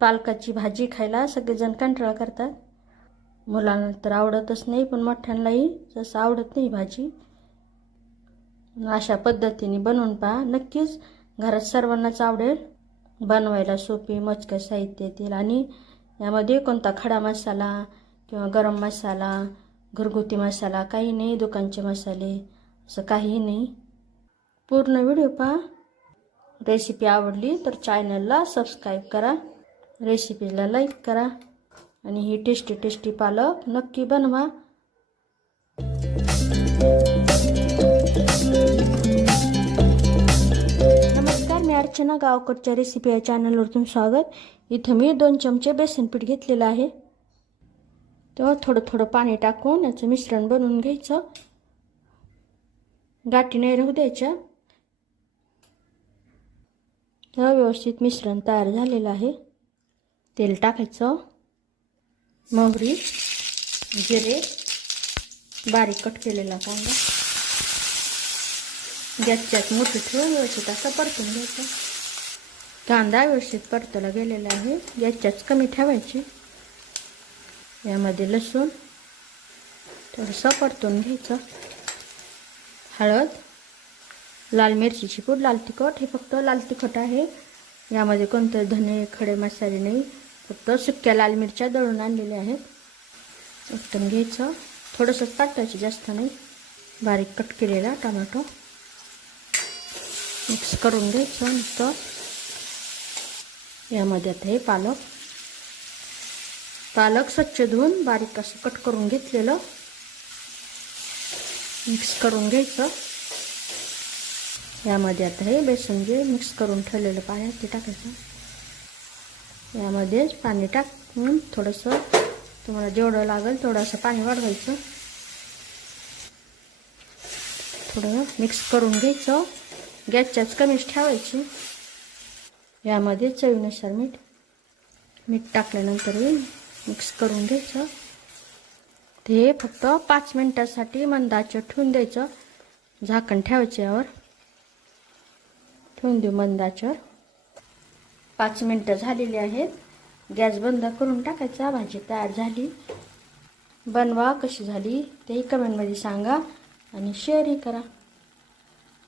पालकाची भाजी खायला सगळेजण कंटाळा करतात. मुलांना तर आवडतच नाही, पण मोठ्यांनाही जसं आवडत नाही भाजी. अशा पद्धतीने बनवून पहा, नक्कीच घरात सर्वांनाच आवडेल. बनवायला सोपी, मोजक्या साहित्यातील आणि यामध्ये कोणता खडा मसाला किंवा गरम मसाला, घरगुती मसाला काही नाही, दुकानचे मसाले असं काहीही नाही. पूर्ण व्हिडिओ पहा. रेसिपी आवडली तर चॅनलला सबस्क्राईब करा, रेसिपीला लाईक करा आणि ही टेस्टी पालक नक्की बनवा. नमस्कार, मी अर्चना, गावकडच्या रेसिपी या चॅनलवर तुमचं स्वागत. इथं मी 2 चमचे बेसन पीठ घेतलेलं आहे. तेव्हा थोडं पाणी टाकून याचं मिश्रण बनवून घ्यायचं. गाठी नाही राहू द्यायच्या. तर व्यवस्थित मिश्रण तयार झालेलं आहे. तेल टाकायचं, मोहरी, जिरे, बारीक कट केलेला कांदा. गॅसच्यात मोठी ठेवून व्यवस्थित असं परतून घ्यायचं. कांदा व्यवस्थित परतला गेलेला आहे. गॅसच्याच कमी ठेवायची. यामध्ये लसूण थोडंसं परतून घ्यायचं. हळद, लाल मिरचीची पूड, लाल तिखट. हे फक्त लाल तिखट आहे. यामध्ये कोणते धने, खडे मसाले नाही, फक्त सुक्या लाल मिरच्या दळून आणलेल्या आहेत. परतून घ्यायचं. थोडंसं टाकायचं, जास्त नाही. बारीक कट केलेला टोमॅटो मिक्स करून घ्यायचं नुसतं. यामध्ये आता हे पालक स्वच्छ धुवून बारीक असं कट करून घेतलेलं मिक्स करून घ्यायचं. यामध्ये आता हे बेसन जे मिक्स करून ठेवलेलं पाणी ते टाकायचं. यामध्ये पाणी टाकून थोडंसं तुम्हाला जेवढं लागेल थोडंसं पाणी वाढवायचं. थोडं मिक्स करून घ्यायचं. गॅसच्याच कमीच ठेवायची. यामध्ये चवीनुसार मीठ टाकल्यानंतर मिक्स करून घ्यायचं. ते फक्त 5 मिनिटासाठी मंद आचेवर ठेवून द्यायचं. झाकण ठेवायचं. यावर ठेवून देऊ मंद आचेवर. 5 मिनिटं झालेली आहेत. गॅस बंद करून टाकायचा. भाजी तयार झाली. बनवा, कशी झाली तेही कमेंटमध्ये सांगा आणि शेअरही करा.